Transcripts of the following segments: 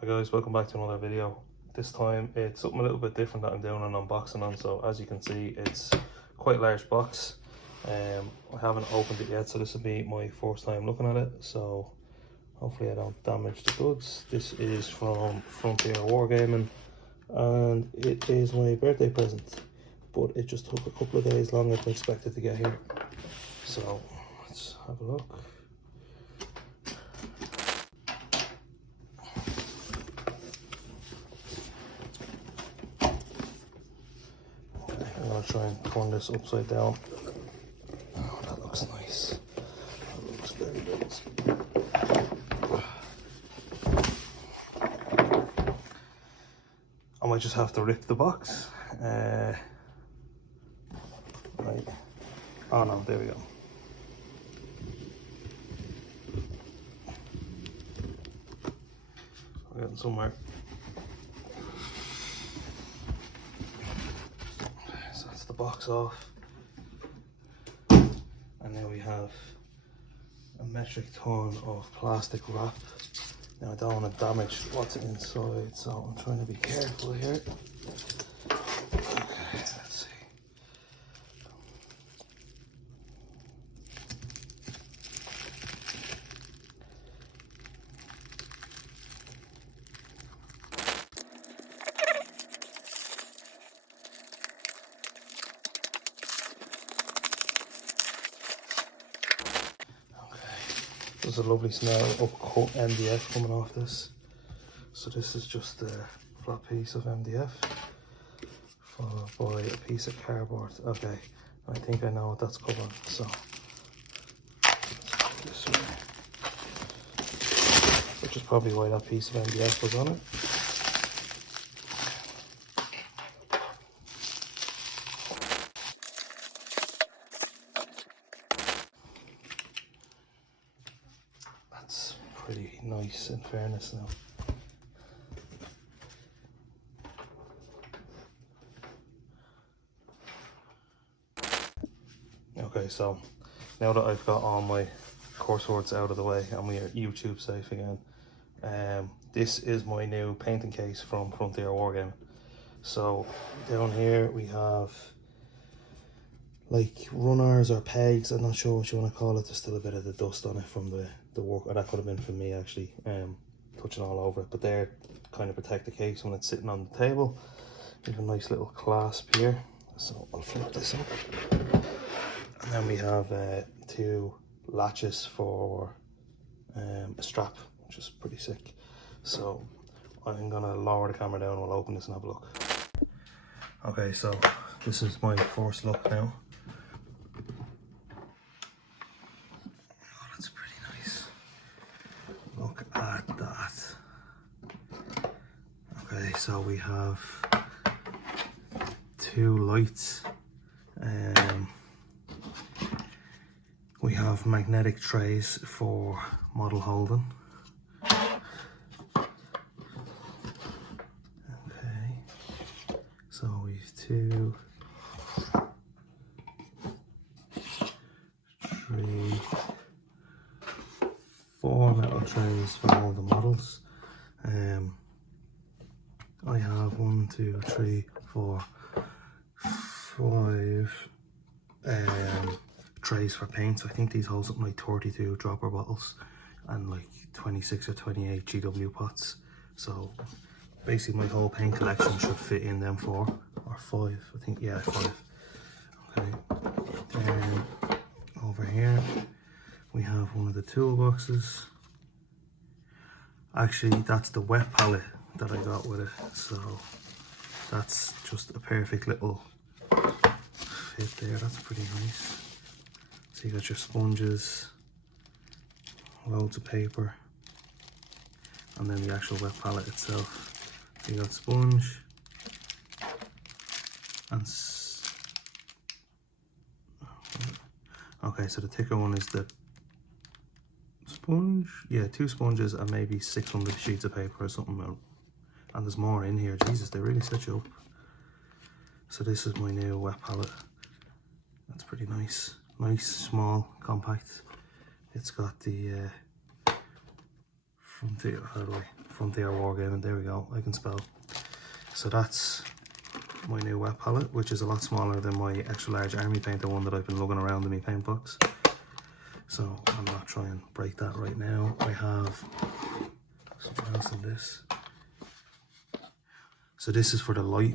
Hi guys, welcome back to another video. This time it's something a little bit different that I'm doing an unboxing on. So as you can see, it's quite a large box. I haven't opened it yet, so this will be my first time looking at it. So hopefully I don't damage the goods. This is from Frontier Wargaming and it is my birthday present, but it just took a couple of days longer than expected to get here. So let's have a look. I'm going to try and turn this upside down. Oh, that looks nice. That looks very nice. I might just have to rip the box. Right. Oh no, there we go. We're getting somewhere. The box off, and now we have a metric ton of plastic wrap. Now I don't want to damage what's inside, so I'm trying to be careful here. Okay, let's see. There's a lovely smell of cut MDF coming off this. So this is just a flat piece of MDF followed by a piece of cardboard. Okay, I think I know what that's covering. So this way, which is probably why that piece of MDF was on it. That's pretty nice in fairness now. Okay, so now that I've got all my course words out of the way and we are YouTube safe again, this is my new painting case from Frontier Wargaming. So down here we have like runners or pegs, I'm not sure what you want to call it. There's still a bit of the dust on it from the work, or that could have been from me actually touching all over it, but they're kind of protect the case when it's sitting on the table. We have a nice little clasp here, so I'll flip this up, and then we have two latches for a strap, which is pretty sick. So I'm gonna lower the camera down and we'll open this and have a look. Okay, so this is my first look now. That's pretty nice. Look at that. Okay, so we have two lights. We have magnetic trays for model holding. Okay, so we've two, three, four metal trays for all the models. I have 1, 2, 3, 4, 5 trays for paints. I think these hold something like 32 dropper bottles and like 26 or 28 GW pots. So basically my whole paint collection should fit in them 4 or 5. I think, yeah, 5. Okay, then over here we have one of the toolboxes. Actually, that's the wet palette that I got with it, so that's just a perfect little fit there. That's pretty nice. So you got your sponges, loads of paper, and then the actual wet palette itself. So you got sponge and okay, so the thicker one is the sponge. Yeah, 2 sponges and maybe 600 sheets of paper or something. And there's more in here. Jesus, they really set you up. So this is my new wet palette. That's pretty nice. Nice, small, compact. It's got the Frontier Wargaming. There we go, I can spell. So that's my new wet palette, which is a lot smaller than my extra large army painter one that I've been lugging around in my paint box. So I'm not trying to break that right now. I have something else in this. So this is for the light.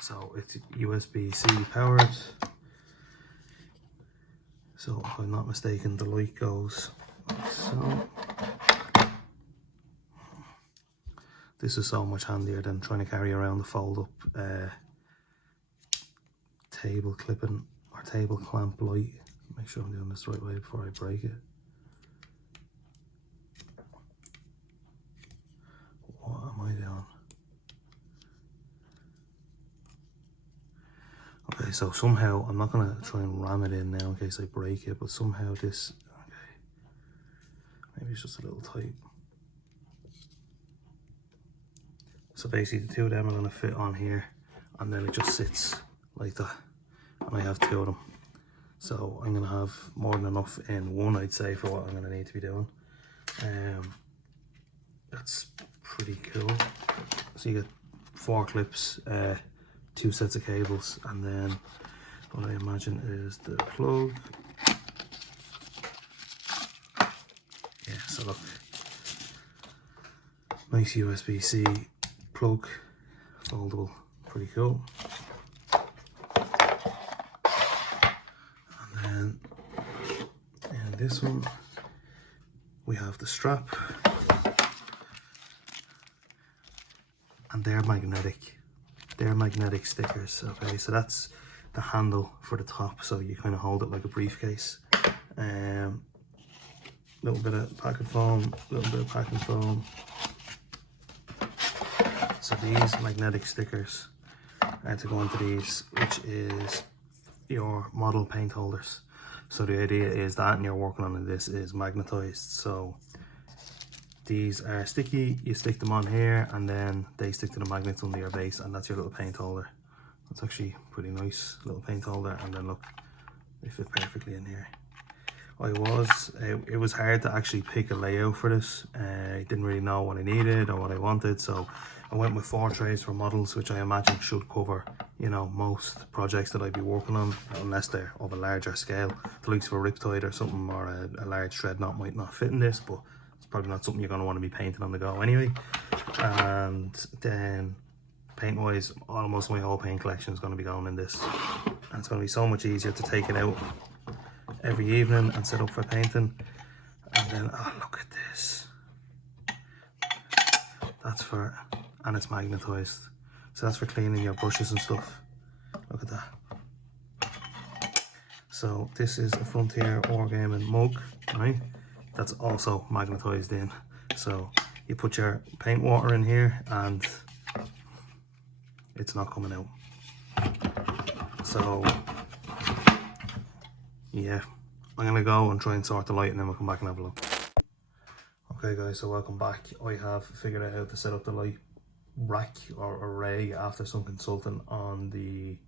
So it's USB-C powered. So if I'm not mistaken, the light goes like so. This is so much handier than trying to carry around the fold up table clipping or table clamp light. Make sure I'm doing this the right way before I break it. What am I doing? Okay, so somehow, I'm not going to try and ram it in now in case I break it, but somehow this, okay, maybe it's just a little tight. So basically the two of them are going to fit on here, and then it just sits like that, and I have two of them. So I'm going to have more than enough in one, I'd say, for what I'm going to need to be doing. That's pretty cool. So you get 4 clips, 2 sets of cables, and then what I imagine is the plug. Yeah, so look, nice USB-C plug, foldable, pretty cool. And then in this one we have the strap, and they're magnetic stickers. Okay, so that's the handle for the top, so you kind of hold it like a briefcase. Little bit of packing foam, little bit of packing foam. So these magnetic stickers are to go into these, which is your model paint holders. So the idea is that, and you're working on this is magnetized. So these are sticky, you stick them on here, and then they stick to the magnets under your base, and that's your little paint holder. That's actually pretty nice little paint holder, and then look, they fit perfectly in here. It was hard to actually pick a layout for this. I didn't really know what I needed or what I wanted, so I went with 4 trays for models, which I imagine should cover, you know, most projects that I'd be working on, unless they're of a larger scale. The likes of a Riptide or something, or a large Dreadnought might not fit in this, but it's probably not something you're going to want to be painting on the go anyway. And then paint wise, almost my whole paint collection is going to be going in this, and it's going to be so much easier to take it out every evening and set up for painting. And then, oh, look at this, that's for, and it's magnetized, so that's for cleaning your brushes and stuff. Look at that. So this is a Frontier Wargaming mug, right? That's also magnetized in, so you put your paint water in here and it's not coming out. So yeah, I'm gonna go and try and sort the light, and then we'll come back and have a look. Okay guys, so welcome back. I have figured out how to set up the light rack or array after some consulting on the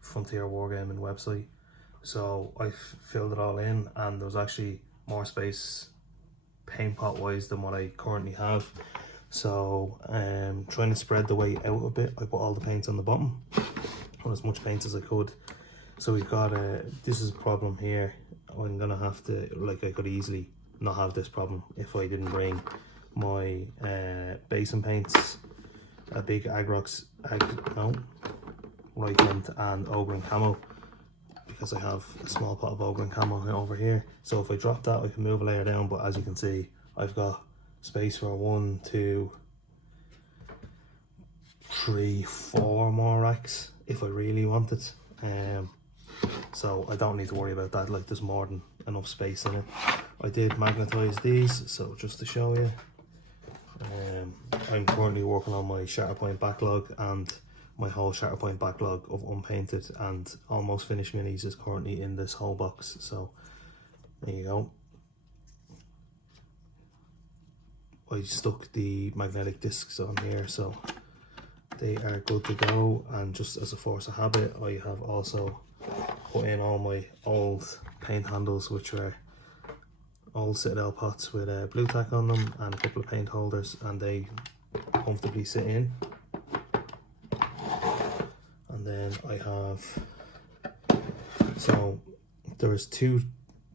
Frontier Wargaming website. So I've filled it all in, and there's actually more space paint pot wise than what I currently have. So trying to spread the weight out a bit, I put all the paints on the bottom, or as much paint as I could. So we've got this is a problem here. I'm gonna have to, like, I could easily not have this problem if I didn't bring my basin paints, a big Agrox right tint and Ogre and Camo, because I have a small pot of Ogre and Camo over here. So if I drop that, I can move a layer down, but as you can see, I've got space for 1, 2, 3, 4 more racks if I really wanted. So I don't need to worry about that, like there's more than enough space in it. I did magnetize these, so just to show you, I'm currently working on my Shatterpoint backlog, and my whole Shatterpoint backlog of unpainted and almost finished minis is currently in this whole box. So there you go. I stuck the magnetic discs on here, so they are good to go. And just as a force of habit, I have also put in all my old paint handles, which are old Citadel pots with blue tack on them and a couple of paint holders, and they comfortably sit in. And then I have, so there's 2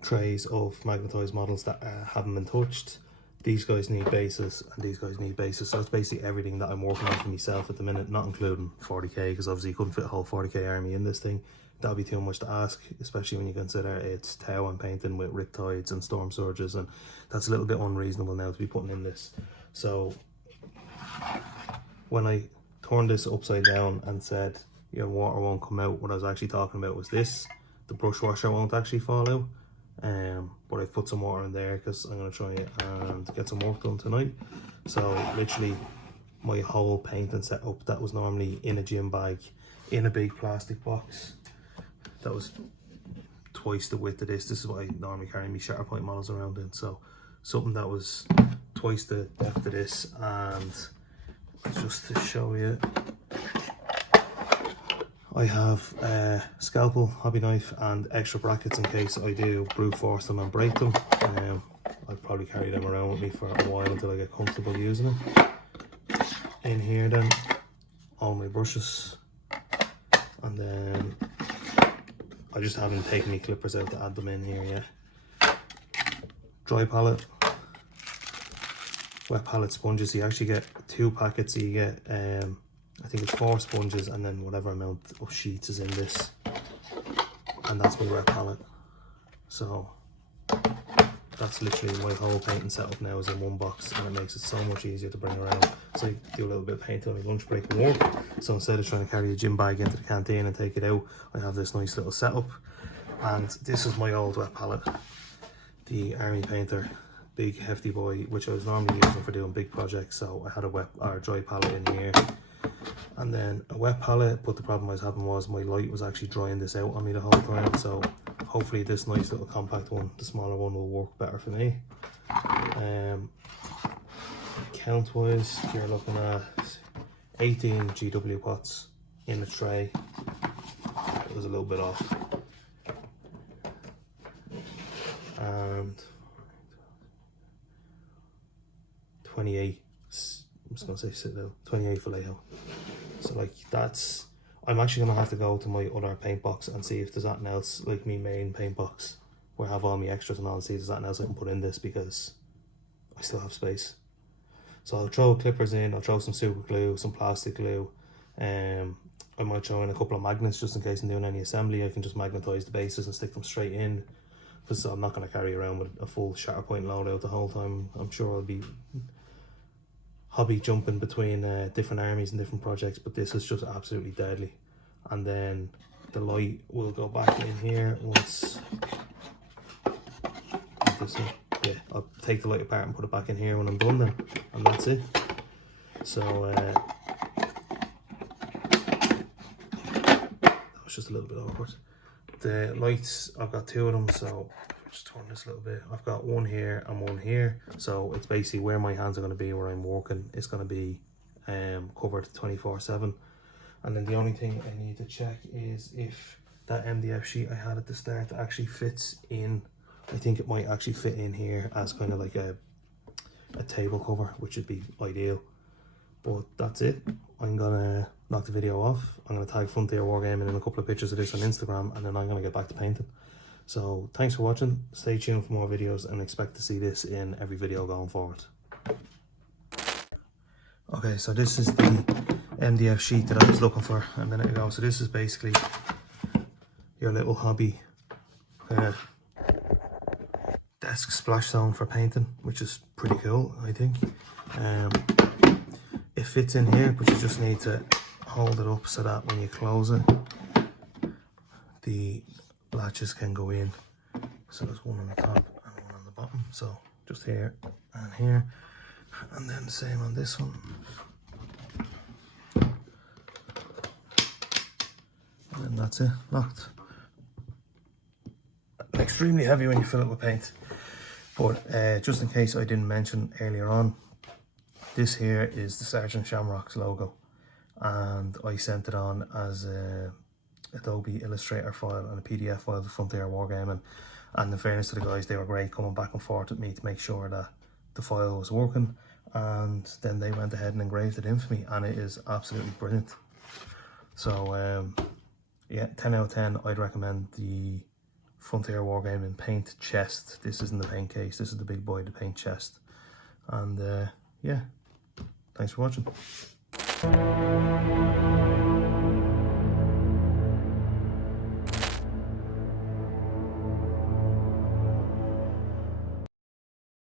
trays of magnetized models that haven't been touched. These guys need bases and these guys need bases, so it's basically everything that I'm working on for myself at the minute, not including 40k, because obviously you couldn't fit a whole 40k army in this thing. That would be too much to ask, especially when you consider it's Tau I'm painting with Riptides and Storm Surges, and that's a little bit unreasonable now to be putting in this. So when I turned this upside down and said, your water won't come out, what I was actually talking about was this. The brush washer won't actually fall out. But I've put some water in there because I'm going to try and get some work done tonight. So literally my whole painting setup that was normally in a gym bag in a big plastic box, that was twice the width of this. This is what I normally carry my Shatterpoint models around in. So something that was twice the depth of this, and just to show you, I have a scalpel, hobby knife and extra brackets in case I do brute force them and break them. I'll probably carry them around with me for a while until I get comfortable using them. In here then, all my brushes, and then I just haven't taken any clippers out to add them in here yet. Dry palette, wet palette sponges. You actually get 2 packets, so you get I think it's 4 sponges and then whatever amount of sheets is in this, and that's my wet palette. So that's literally my whole painting setup now is in one box, and it makes it so much easier to bring around. So I do a little bit of painting on my lunch break and work, so instead of trying to carry a gym bag into the canteen and take it out, I have this nice little setup. And this is my old wet palette, the Army Painter big hefty boy, which I was normally using for doing big projects. So I had a wet or dry palette in here and then a wet palette, but the problem I was having was my light was actually drying this out on me the whole time. So hopefully this nice little compact one, the smaller one, will work better for me. Count wise, you're looking at 18 GW pots in a tray. It was a little bit off, and 28, I'm just gonna say Citadel, 28 Vallejo. So like that's, I'm actually gonna have to go to my other paint box and see if there's anything else, like me main paint box where I have all my extras and all, and see if there's anything else I can put in this, because I still have space. So I'll throw clippers in, I'll throw some super glue, some plastic glue, I might throw in a couple of magnets just in case I'm doing any assembly. I can just magnetize the bases and stick them straight in, because I'm not going to carry around with a full Shatterpoint loadout the whole time. I'm sure I'll be hobby jumping between different armies and different projects, but this is just absolutely deadly. And then the light will go back in here once this in. Yeah, I'll take the light apart and put it back in here when I'm done then, and that's it. So that was just a little bit awkward. The lights, I've got 2 of them, so just turn this a little bit. I've got one here and one here, so it's basically where my hands are going to be, where I'm working. It's going to be covered 24/7. And then the only thing I need to check is if that MDF sheet I had at the start actually fits in. I think it might actually fit in here as kind of like a table cover, which would be ideal. But that's it. I'm gonna knock the video off. I'm gonna tag Frontier Wargaming in a couple of pictures of this on Instagram, and then I'm gonna get back to painting. So thanks for watching. Stay tuned for more videos and expect to see this in every video going forward. Okay, so this is the MDF sheet that I was looking for a minute ago. So this is basically your little hobby desk splash zone for painting, which is pretty cool, I think. It fits in here, but you just need to hold it up so that when you close it, the latches can go in. So there's one on the top and one on the bottom, so just here and here, and then the same on this one. And then that's it, locked. Extremely heavy when you fill it with paint. But just in case I didn't mention earlier on, this here is the Sergeant Shamrock's logo, and I sent it on as a Adobe Illustrator file and a PDF file of Frontier Wargaming. And in fairness to the guys, they were great coming back and forth with me to make sure that the file was working, and then they went ahead and engraved it in for me, and it is absolutely brilliant. So yeah, 10 out of 10. I'd recommend the Frontier Wargaming paint chest. This isn't the paint case, this is the big boy, the paint chest. And yeah, thanks for watching.